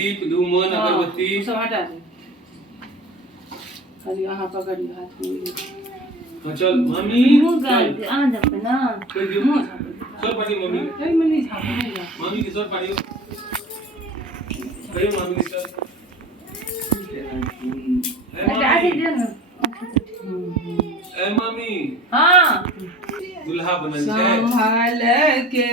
दीप धूमन अगरबत्ती सब हटा दे। खाली यहाँ पकड़िए हाथ में। हाँ चल मम्मी मुंह गाल के आ जा पे ना कोई दियो मुंह झापड़। सर पानी मम्मी कई मनी झापड़ेगा। मम्मी की सर पानी कहियो मम्मी की सर आगे दे ना। ए मम्मी हाँ दुल्हा बनल छै संभाल के